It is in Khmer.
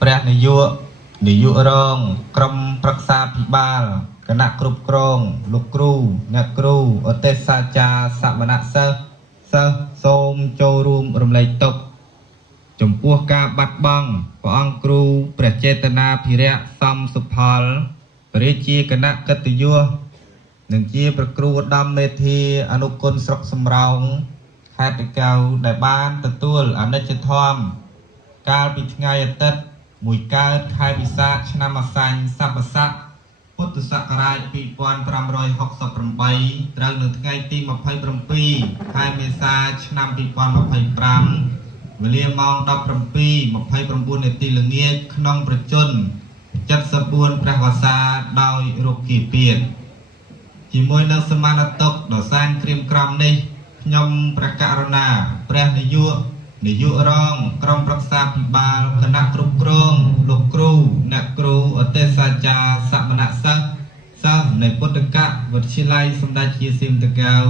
ព្រះនាយករងក្រុមប្រឹក្សាភិបាលគណៈគ្រប់គ្រងលោកគ្រូអ្នកគ្រូឧទ្ទេសសាចារ្យសមណសិស្សសូមចូលរួមរំលែកទុក្ខចំពោះការបាត់បង់ព្រះអង្គគ្រូព្រះចេតនាភិរៈសំសុផលព្រះរាជាគណៈកិត្តិយសនិងជាព្រះគ្រូឧត្តមមេធាអនុគុណស្រុកសំរោងខេត្តតាកែវដែលបានទទួលអនិច្ចធម្មកាលពីថ្ងៃអាទិត្យមួយកើតខែវិសាខឆ្នាំអាសាញ់សប្បស័កពុទ្ធសករាជ2568ត្រូវនៅថ្ងៃទី27ខែមេសាឆ្នាំ2025វេលាម៉ោង 17:29 នាទីល្ងាចក្នុងប្រជជន74ព្រះវស្សាដោយរោគាពាធជាមួយនឹងសមានតុកដ៏សានក្រៀមក្រំនេះខ្ញុំព្រះករុណាព្រះនាយករងក្រុមប្រឹក្សាភិបាលគណៈគ្រប់គ្រងលោកគ្រូអ្នកគ្រូឧទ្ទេសសាចារ្យសមណសិស្សនៃពុទ្ធកវិទ្យាល័យសម្ដេចជាសៀមតាកែវ